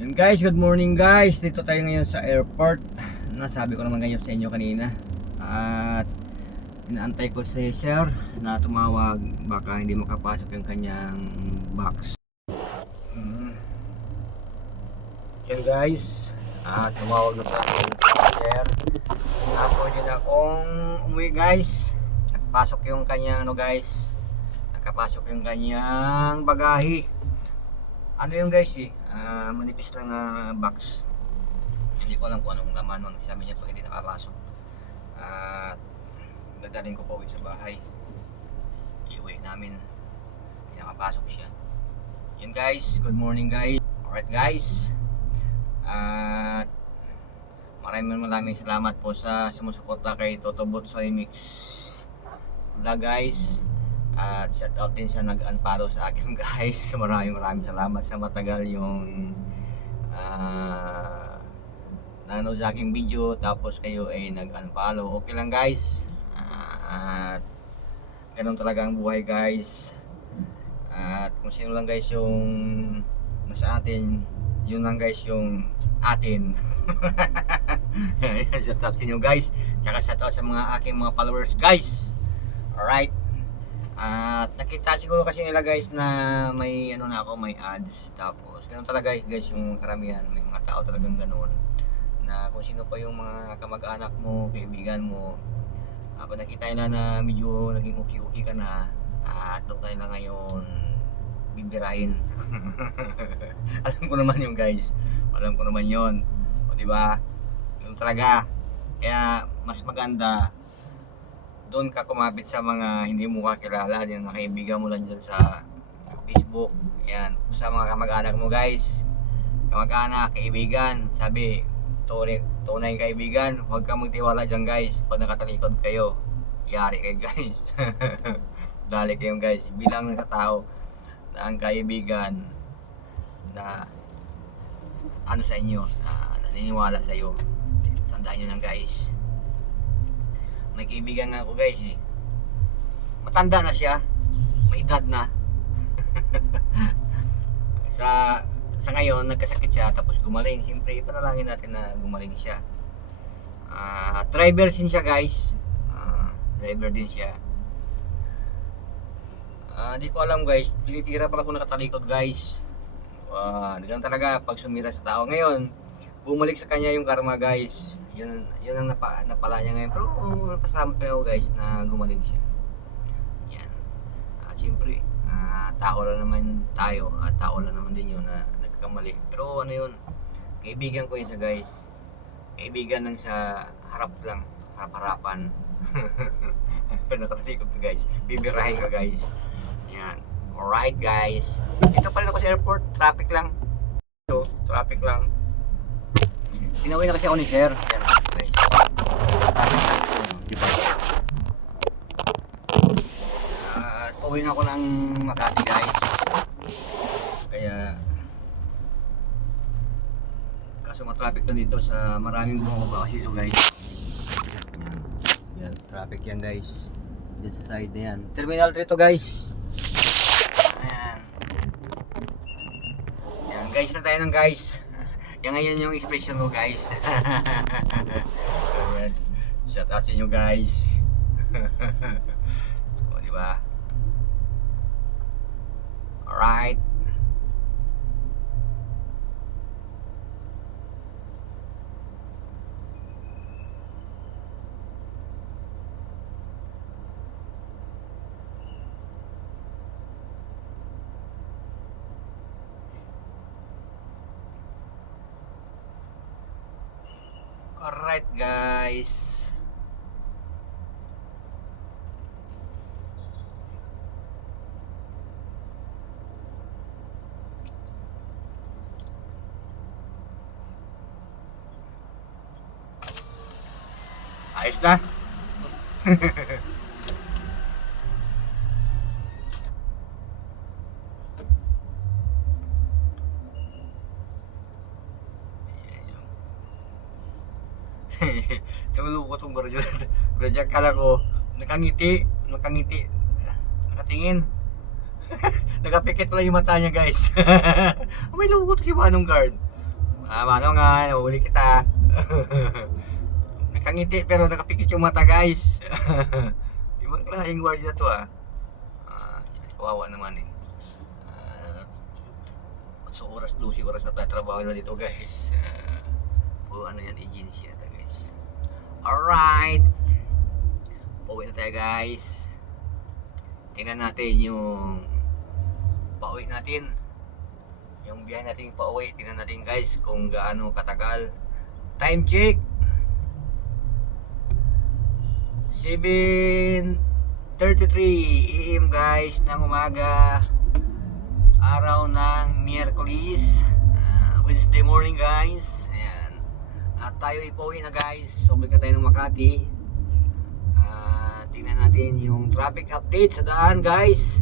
Yun guys, good morning guys. Dito tayo ngayon sa airport. Nasabi ko naman ngayon sa inyo kanina. At inaantay ko si sir na tumawag. Baka hindi makapasok yung kanyang box. Yun guys. Tumawag na sa akin si sir. Pwede na akong umuwi guys. Nakapasok yung kanyang guys. Nakapasok yung kanyang bagahe. Ano yung guys manipis lang na box. Hindi ko alam kung anong laman nun. Sabi niya pag hindi nakapasok at dadalhin ko pa uwi sa bahay. Iuwi namin. Hindi nakapasok siya. Yun guys, good morning guys. Alright guys, at maraming salamat po sa sumusuporta kay Toto Butsoy Mix Vlog guys. At shout out din sa nag-unfollow sa akin guys. Maraming salamat sa matagal yung nanood sa aking video tapos kayo ay nag-unfollow. Okay lang guys. At ganun talaga ang buhay guys. At kung sino lang guys yung nasa atin, yun lang guys yung atin. Shout out sa inyo guys. Tsaka shout out sa mga aking mga followers guys. Alright. At nakita siguro kasi nila guys na may na ako, may ads. Tapos ganun talaga guys yung karamihan. May mga tao talagang ganun na kung sino pa yung mga kamag-anak mo, kaibigan mo, pag nakita nila na medyo naging okay ka na, at doon ka nila ngayon bibirahin. Alam ko naman yung guys. Alam ko naman yun. O diba? Ganun talaga. Kaya mas maganda doon ka kumapit sa mga hindi mo kakilala, yung nakaibigan mo lang dyan sa Facebook. Yan, sa mga kamag-anak mo guys. Kamag-anak, kaibigan, sabi, tunay kaibigan, huwag kang magtiwala dyan guys. Pag nakatalikod kayo, yari kayo guys. Dali kayo guys, bilang ng tao na ang kaibigan na ano sa inyo, na naniniwala sa iyo. Tandaan nyo lang guys. May kaibigan nga ako guys matanda na siya, may edad na. sa ngayon nagkasakit siya tapos gumaling. Siyempre ipanalangin natin na gumaling siya. Driver din siya guys. Driver din siya. Di ko alam guys, tinitira pala ako nakatalikod guys. Ganun talaga pag sumira sa tao. Ngayon bumalik sa kanya yung karma guys. Yun ang napala niya ngayon. Pero pasalamat pa ako guys na gumaling siya. Yan. At siyempre tao lang naman tayo. At tao lang naman din yun na nagkakamali. Pero ano yun, kaibigan ko yun sa guys. Kaibigan lang sa harap lang, harap-harapan. Pero nakatalikod ka guys, bibirahin ka guys. Yan. Alright guys, dito pa rin ako sa airport. Traffic lang. Traffic lang. Tinawin na kasi ako ni sir. Ayan, guys. Diba? Pauwi na ako ng Makati guys. Kaya kaso matraffic na dito sa maraming bumaba dito guys. Yan, traffic yan guys. Diyan sa side na yan. Terminal 3 to guys. Ayan. Yan guys, na tayo ng guys. Yan ngayon yung expression mo guys. Shout out sa inyo guys. O diba? Alright. Alright guys. Ayos na. Tulo ko tong graduate. Kala ko nakangiti, nakatingin. Nakapikit pala yung mata niya guys. May lugo to si Manong Guard. Mano nga, nahuli kita. Nakangiti pero nakapikit yung mata guys. Ibang klaseng words na to kawawa naman eh. So oras 12 oras na tayo trabaho na dito guys. Puro ano yan, agency na tayo guys. Alright. Pauwi na tayo guys. Tingnan natin yung pauwi natin. Yung biyahe natin pauwi. Tingnan natin guys kung gaano katagal. Time check. 7:33 AM guys ng umaga. Araw ng Miyerkules. Wednesday morning guys. Ayan. At tayo ipauwi na guys. Pabalik na tayo ng Makati. Tingnan natin yung traffic update sa daan guys.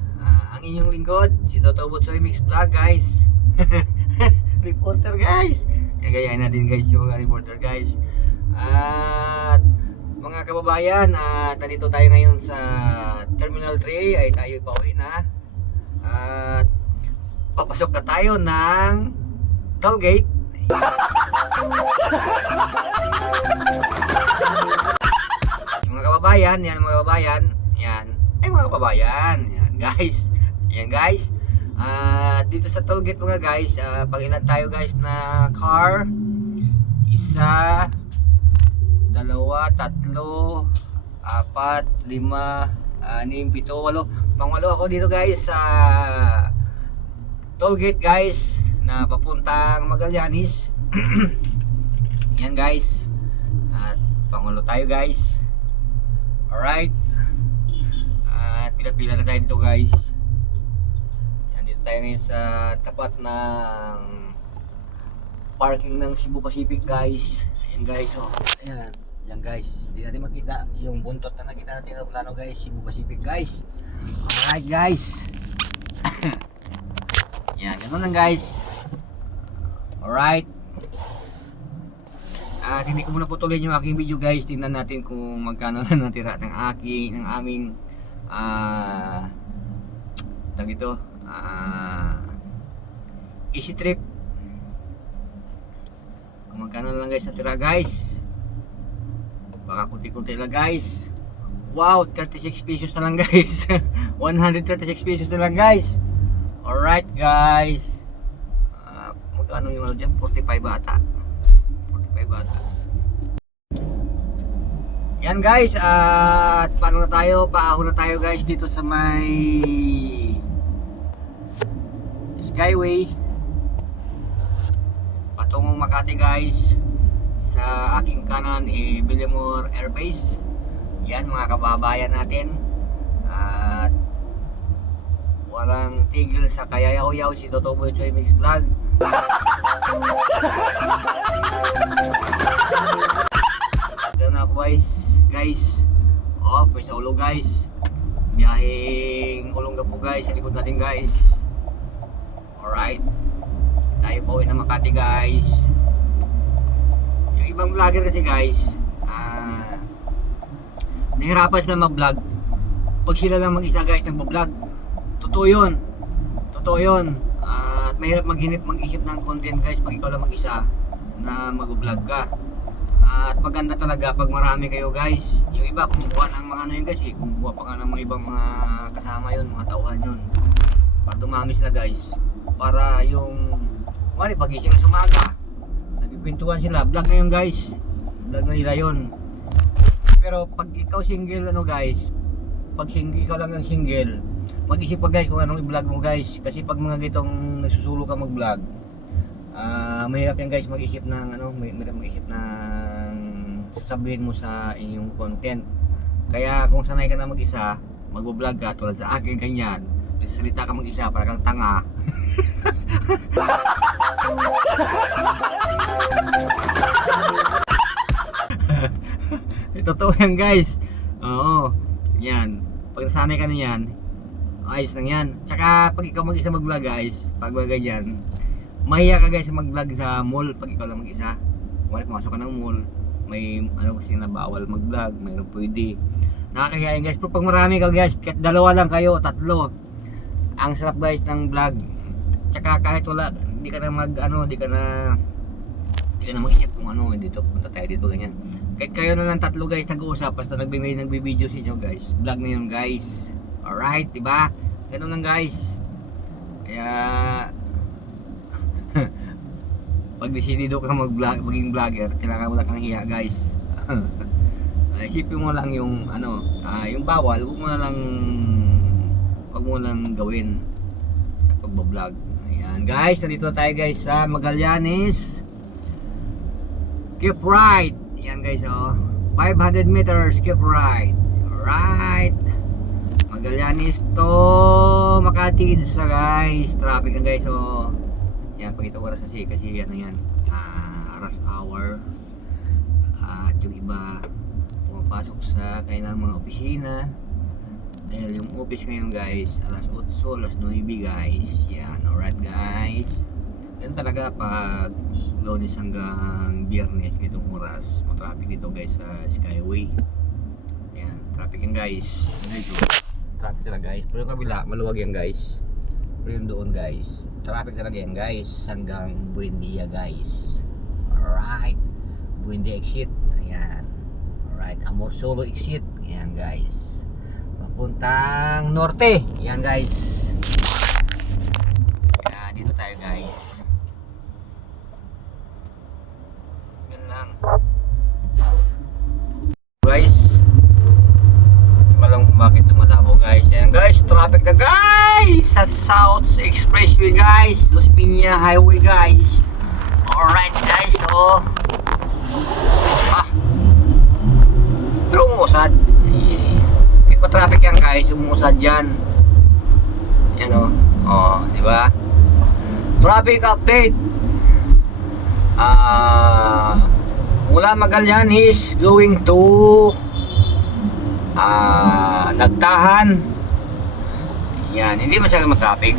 Ang inyong lingkod, si Toto Butsoy Mix Vlog guys. Reporter guys. Yan, gayahin natin guys yung mga reporter guys. At mga kababayan, nandito tayo ngayon sa Terminal 3 ay tayo pauwi na. At papasok na tayo ng toll gate. Yung mga kababayan, yan mga kababayan, yan. Ay mga kababayan, yan guys. Yan guys. Dito sa toll gate mga guys, pag ilan tayo guys na car, 1, 2, 3, 4, 5, 6, 7, 8. Mangwalo ako dito guys sa toll gate guys na papuntang Magallanes. Yan guys. At pangulo tayo guys. Alright. At pila-pila na tayo dito guys. Nandito tayo ngayon sa tapat ng parking ng Cebu Pacific guys. Ayan guys, oh. Ayan. Yan guys. Hindi natin makita yung buntot na nakita natin ng plano guys. Cebu Pacific guys. Alright guys. Yan, ganun lang guys. Alright. Hindi ko muna putuloy yung aking video guys. Tingnan natin kung magkano na natira ng aming tag ito easy trip. Kung magkano lang guys natira guys. Baka kunti-kunti lang guys. Wow, 36 pesos na lang guys. 136 pesos na lang guys. Alright guys. Magkano yung ano dyan? 45 bata. 45 bata. Yan guys. At paano na tayo? Paahon na tayo guys dito sa may Skyway. Patungong Makati guys. Sa aking kanan Villamor Air Base. Yan mga kababayan natin. At walang tigil sa kayayaw-yaw si Toto Butsoy Mix Vlog. Ito na ako guys. Oh, pwede sa ulo guys. Biyaheng Olonga po guys. Sa likod natin guys. Alright. Tayo pauwi na Makati guys. Yung ibang vlogger kasi guys, nahirapan sila mag-vlog pag sila lang mag-isa guys nag-vlog. Totoo yun. At mahirap mag-isip ng content guys pag ikaw lang mag-isa na mag-vlog ka. At maganda talaga pag marami kayo guys. Yung iba kumukuha ng mga ano yun guys kumukuha pa nga ng mga ibang mga kasama yun, mga tauhan yun, para dumami sila guys. Para yung pagising sa umaga nagpipintuan sila, vlog na yun guys. Vlog na nila yun. Pero pag ikaw single guys, pag ikaw lang ng single, mag-isip pa guys kung anong i-vlog mo guys. Kasi pag mga gitong nagsusulo ka mag-vlog, mahirap yan guys mag-isip ng mahirap mag-isip ng sasabihin mo sa inyong content. Kaya kung sanay ka na mag-isa, mag-vlog ka tulad sa akin ganyan, salita ka mag-isa para kang tanga. Totoo yan guys. Oo. Yan. Pag nasanay ka na yan, ayos lang yan. Tsaka pag ikaw mag-isa mag-vlog guys, pag ganyan, mahiya ka guys mag-vlog sa mall pag ikaw lang mag-isa. Kung pumasok ka ng mall, may kasi na bawal mag-vlog, mayroon pwede. Nakakahiya guys. Pero pag marami ka guys, kahit dalawa lang kayo, tatlo, ang sarap guys ng vlog. Tsaka kahit wala, hindi ka na ka na mag-isip kung ano, dito, punta tayo dito, ganyan. Kahit kayo na lang tatlo guys nag-uusap, basta nagbibideo sa inyo guys, vlog na yun guys. Alright, diba? Ganun lang guys. Kaya, pag decidido ka maging vlogger, kailangan mo lang kang hiya guys. Isipin mo lang yung ano, yung bawal, wag mo lang gawin sa pagbablog. Ayan guys, nandito tayo guys sa Magallanes. Keep right. Ayan guys, oh. 500 meters, keep right. Alright. Magallanes to Makati sa guys. Traffic na guys, oh. Yan, pagkita ko kasi ano yan, rush hour. At yung iba pumapasok sa kailang mga opisina. Dahil yung office ngayon guys, alas 8, alas 9 guys. Yan, alright guys. Yan talaga pag Lunes hanggang Biyernes ganitong oras, matraffic dito guys sa Skyway. Yan, traffic yan guys. Traffic talaga guys. Pero yung kabila, maluwag yan guys. Pero yung doon guys, traffic talaga yan guys hanggang Buendia guys. Alright, Buendia exit. Ayan. Alright, Amorsolo exit. Ayan guys, papuntang norte. Ayan guys. Ayan, dito tayo guys. Yan lang guys. Malang bakit tumatabo guys. Ayan guys, traffic na guys sa South Expressway guys, Los Piña Highway guys. Alright guys, so pero umusad kahit pa traffic yan guys, umusad yan. Yan o, diba? Traffic update. Mula Magallanes going to Nagtahan. Yan, hindi masyadong traffic.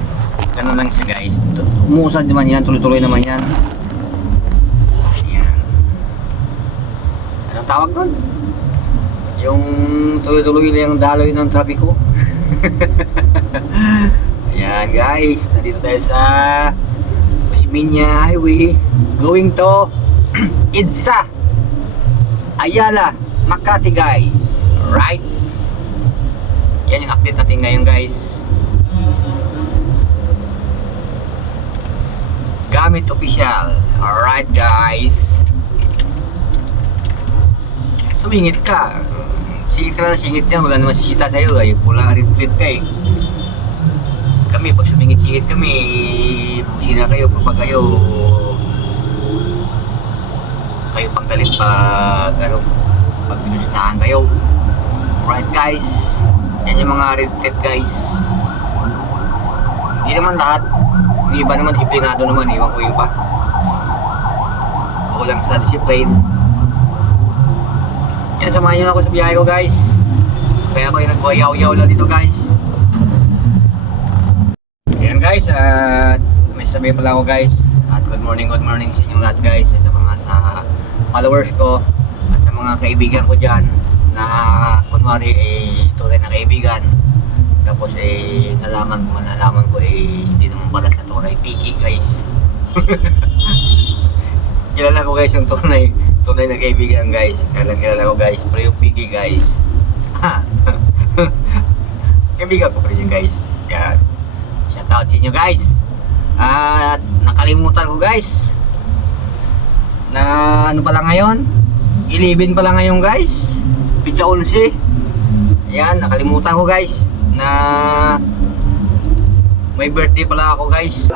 Ganun lang siya guys. Umusad naman yan, tuloy-tuloy naman yan. Yan. Anong tawag doon? Yung tuloy-tuloy na yung daloy ng trapiko. Yan guys, nandito tayo sa Osmeña Highway going to EDSA Ayala, Makati guys. Right? Yan yung update natin ngayon guys. Gamit official. Alright guys. Sumingit ka. Singit ka lang, singit yan. Wala naman sisita sa'yo. Ay, pulang rin-plate ka eh. Kami, pag sumingit-singit kami, pusina kayo, pag kayo panggalit pag pag binusnahan kayo. Alright guys, yan yung mga red plate guys. Hindi naman lahat, yung iba naman disiplinado naman, iwan ko yung iba kulang sa discipline. Yan, samahan nyo na ako sa biyahe ko guys. Kaya ako yung nagbuhayaw-yaw lang dito guys. Yan guys, may sabihin pala ako guys. At good morning sa inyong lahat guys. At sa mga followers ko at sa mga kaibigan ko dyan na kunwari tunay na kaibigan, tapos nalaman ko hindi naman pala sa tunay piki guys. Kilala ko guys yung tunay na kaibigan guys, kilala ko guys, pero yung piki guys kaibigan ko pa rin guys. Yan, shout out sa inyo guys. At nakalimutan ko guys na ano pala ngayon, 11 pala ngayon guys, pizza 11. Yan, nakalimutan ko guys na may birthday pala ako guys.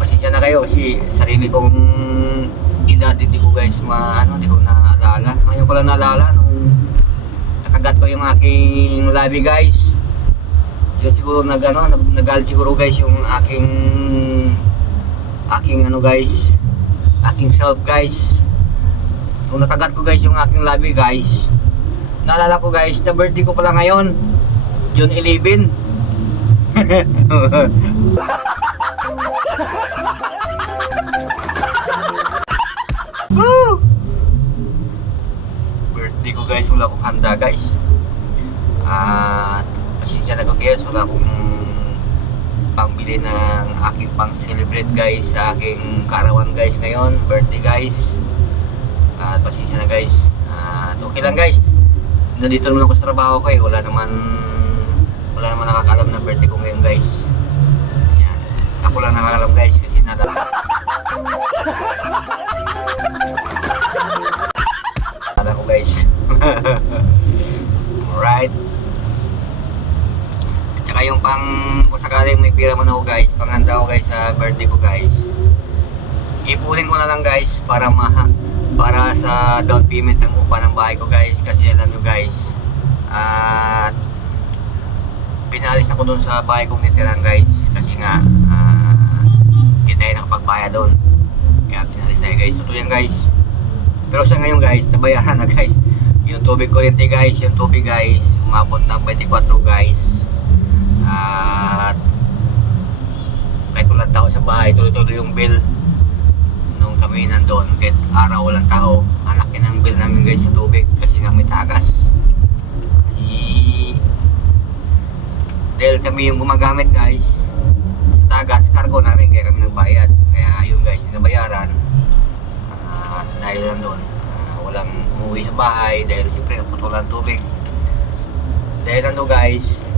Pasensya na kayo kasi sarili kong edad hindi ko guys hindi ko naalala. Ngayon ko lang naalala nung nakagat ko yung aking labi guys. Yun siguro nagalit siguro guys yung aking guys, aking self guys. Nung nakagat ko guys yung aking labi guys, naalala ko guys na birthday ko pala ngayon, June 11. Woo! Birthday ko guys, wala akong handa guys. Pasensya na ko guys, wala akong pangbili ng aking pang celebrate guys sa aking karawan guys ngayon, birthday guys. At pasensya na guys. At okay lang guys. Nandito naman ako sa trabaho ko eh. Wala naman nakakalam na birthday ko ngayon guys. Yan. Ako lang nakakalam guys kasi nalala ko guys. Alright. At saka yung kung sakaling may pira man ako guys, panghanda ko guys sa birthday ko guys. Ipunin ko na lang guys para sa down payment ng upa ng bahay ko guys, kasi alam nyo guys, at pinalis na ko dun sa bahay kong nitiran guys kasi nga hindi tayo nakapagbayad dun, kaya pinalis tayo guys. Totoo yan guys, pero sa ngayon guys nabayaran na guys yung tubig kuryente guys. Yung tubig guys umabot ng 24 guys, at kahit walang tao sa bahay tuloy-tuloy yung bill nung kami nandun. Kahit araw walang tao, ang laki ng bill namin guys sa tubig kasi nga may tagas. Dahil kami yung gumagamit guys sa tagas, cargo namin, kaya kami nagbayad. Kaya yun guys, dinabayaran. At dahil nandun walang umuwi sa bahay dahil siyempre naputulan tubig. Dahil nandun guys,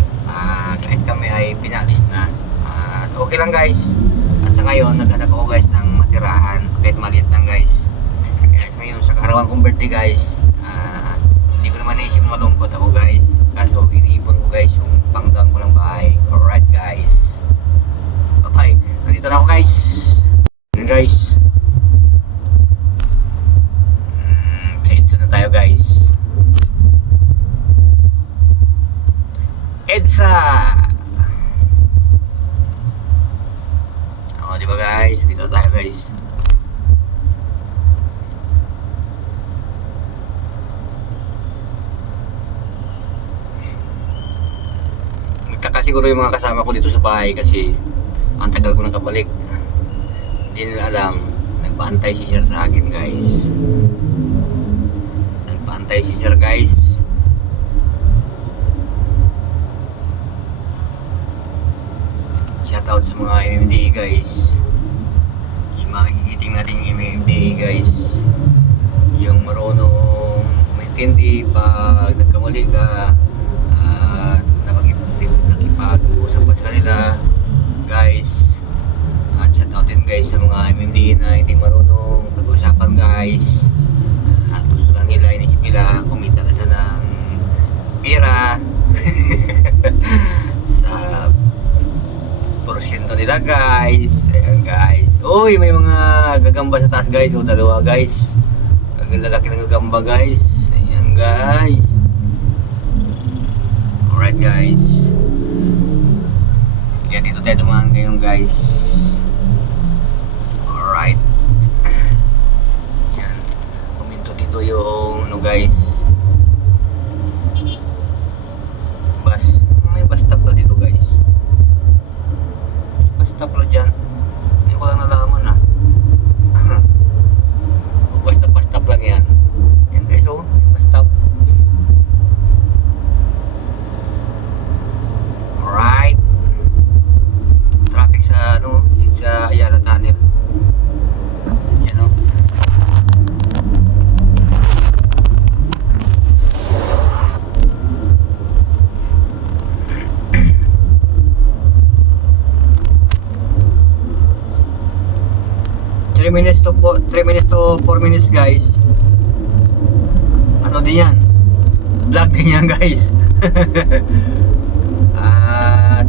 kahit kami ay pinalis na, okay lang guys. At sa ngayon naghanap ako guys ng matirahan kahit maliit lang guys. Kaya ngayon sa karawan kong birthday guys, hindi ko naman naisip malungkot ako guys, kaso iniipon ko guys yung panggang ko ng bahay. Alright guys, bye bye. Nandito na ako guys. Yun guys, na tayo guys. EDSA. Di ba guys? Dito tayo guys. Nagkakasiguro yung mga kasama ko dito sa bahay kasi ang tagal ko nakabalik. Hindi nila alam. Nagpaantay si Sir sa akin guys. Nagpaantay si Sir guys. Shoutout sa mga MMD guys. Yung mga hihiting nating MMD guys, yung marunong maintindi pag nagkamali ka at nakipag-usap ka sa kanila guys. At shoutout din guys sa mga MMD na hindi marunong pag-usapan guys, at gusto lang nila, inisip nila kumita na sa ng pira sa porsyento nila guys. Ayan guys. Uy, may mga gagamba sa taas guys. O, dalawa guys. Ang lalaki ng gagamba guys. Ayan guys. Alright guys. Kaya dito tayo dumaan ngayon guys. Alright. Ayan. Kuminto dito yung ano guys, bus. May bus stop na dito guys. Stop lang dyan. Hindi ko lang nalaman basta lang yan. Yan guys, oh, basta. Alright. Traffic sa sa Ayala Tunnel. Yan oh. Three minutes to 4 minutes guys. Ano din yan? Vlog din yan guys. At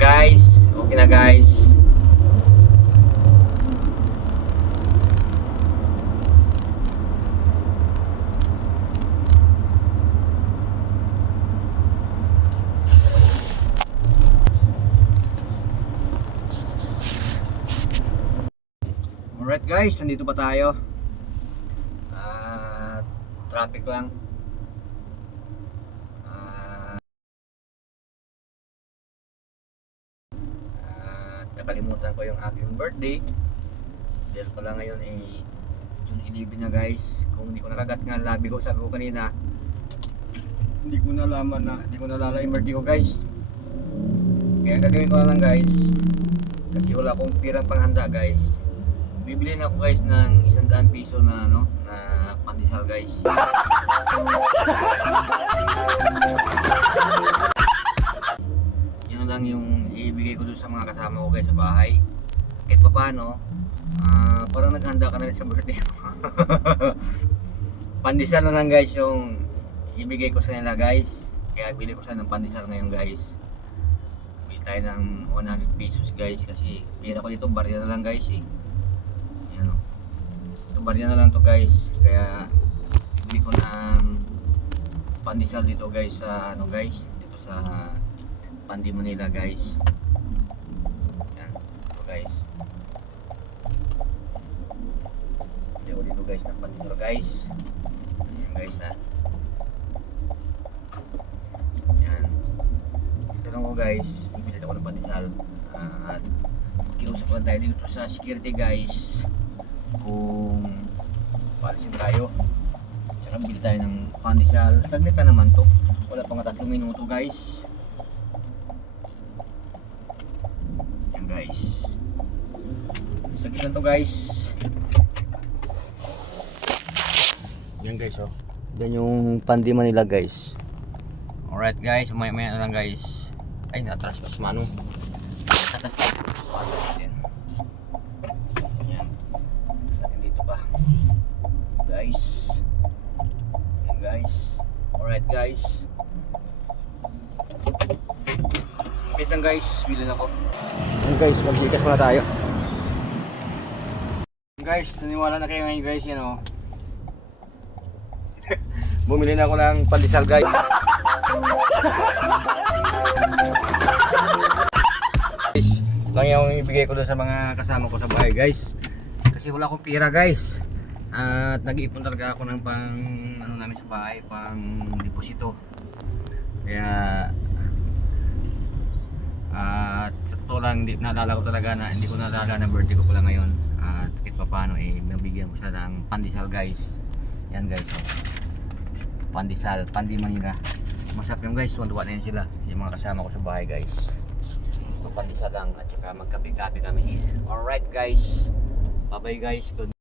guys, okay na guys. Alright guys, nandito pa tayo. Traffic lang. Nakalimutan ko yung aking birthday. Dahil pala ngayon June 11 na guys. Kung hindi ko nakagat nga labi ko, sabi ko kanina, hindi ko nalala yung birthday ko guys. Kaya gagawin ko na lang guys, kasi wala akong pirang panghanda guys. Bibili na ako guys ng 100 piso na ano, na pandesal guys. Yan lang yung ibigay ko doon sa mga kasama ko guys sa bahay. Kahit pa paano, parang naghanda ka na rin sa birthday mo. Pandesal na lang guys yung ibigay ko sa nila guys. Kaya bili ko sila ng pandesal ngayon guys. Bili tayo ng 100 pesos guys, kasi pira ko dito barya na lang guys eh. Yan o, ito barya na lang to guys. Kaya bili ko ng pandesal dito guys sa ano guys, dito sa Pandi Manila guys. Yan, ito guys. Bili ko dito guys ng pandesal guys. Yan guys ha. Ko guys, bibili ako ng pandesal at kiusap lang tayo dito sa security guys kung palisin tayo, tsaka bibili tayo ng pandesal. Saglit na naman to, wala pang 3 minuto guys. Yan guys, saglit lang to guys. Yan guys oh, yan yung Pandi Manila guys. Alright guys, maya na lang guys. Ay, natras pa mano. Natras pa. Ayan. Tapos natin dito pa. Guys. Ayan guys. Alright guys. Wait lang guys. Bilan ako. Ayan guys, mag-gikas muna tayo. Guys, naniwala na kayo ngayon guys. Yan o. Bumili na ako ng pandesal guys. Lang yung ibigay ko doon sa mga kasama ko sa bahay guys, kasi wala akong pira guys, at nag-iipon talaga ako ng pang ano namin sa bahay, pang deposito. Kaya at sa totoo lang, naalala ko talaga na hindi ko naalala na birthday ko pala ngayon, at kahit pa paano eh nabigyan ko sila ng pandesal guys. Yan guys, so, pandesal, Pandi Manila. Masarap yung guys, tuwan-tuwa na yun sila, yung mga kasama ko sa bahay guys. Pandesal lang at saka magkape-kape kami. Alright guys, bye bye guys. Good.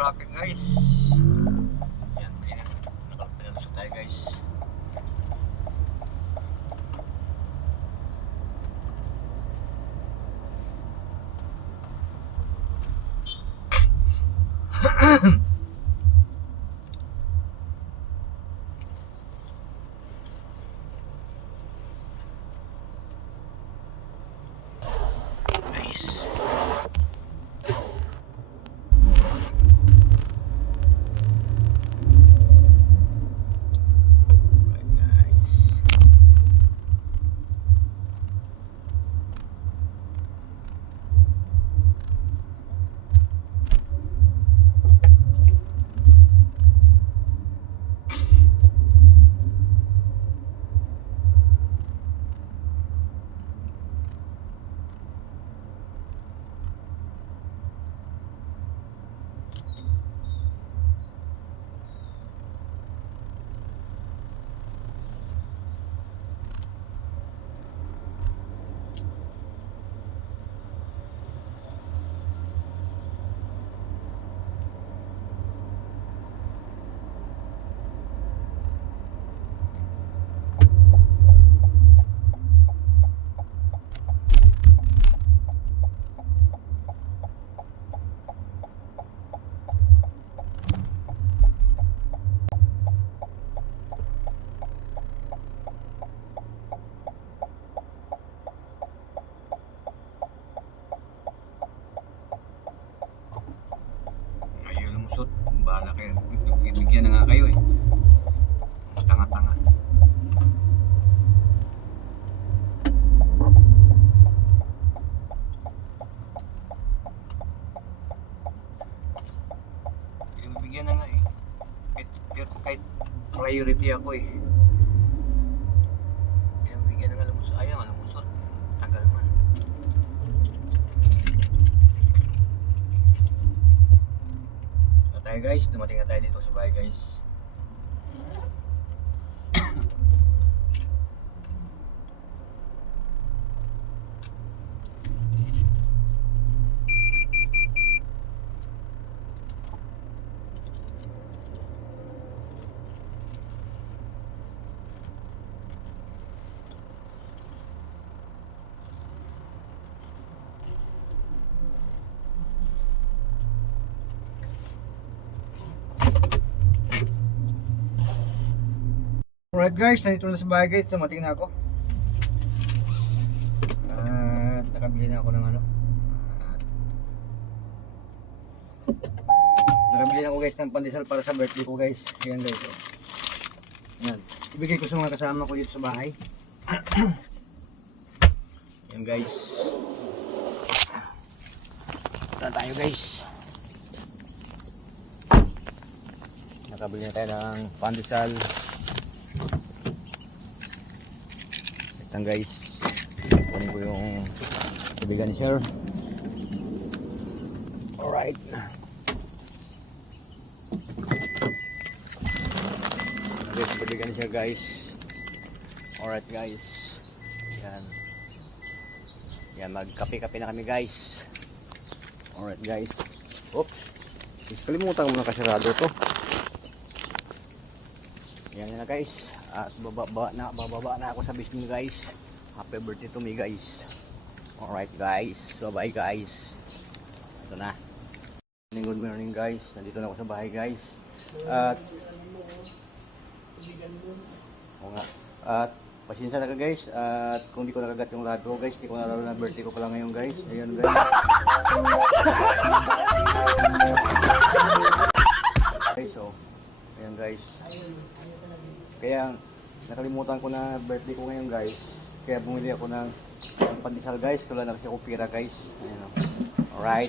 Traffic guys. Yan, pinalusot tayo guys. Nice. bahala kayo. Bibigyan na nga kayo eh. Tanga-tanga. Bibigyan na nga eh. Kahit priority ako eh. Bibigyan na nga lumusot. Ayaw nga lumusot. Tagal man. So tayo guys, dumating na tayo dito sa bahay guys. Alright guys, nandito na sa bahay guys, dumating na ako. At nakabili na ako ng ano. Nakabili na ako guys ng pandesal para sa birthday ko guys. Ayan guys. Oh. Ayan. Ibigay ko sa mga kasama ko dito sa bahay. Ayan guys. Ito na tayo guys. Nakabili na tayo ng pandesal. Ito guys, kunin ko yung ibigan ni Sir. Alright. Guys, ibigan ni Sir guys. Alright guys. Yan. Yan, magkape-kape na kami guys. Alright guys. Oops. Kalimutan ko na kasarado to. Yan na guys. At bababa na ako sa business guys. Happy birthday to me guys. Alright guys. Bye bye guys. Ito na. Good morning guys. Nandito na ako sa bahay guys. At pasensya na ka guys. At kung di ko nakagat yung lahat ko guys, di ko nalaro na birthday ko pala ngayon guys. Ayun guys. Guys, so ayun guys. Kaya nakalimutan ko na birthday ko ngayon guys. Kaya bumili ako ng pandesal guys. Wala na kasi akong pira guys. Ayan, oh. Alright.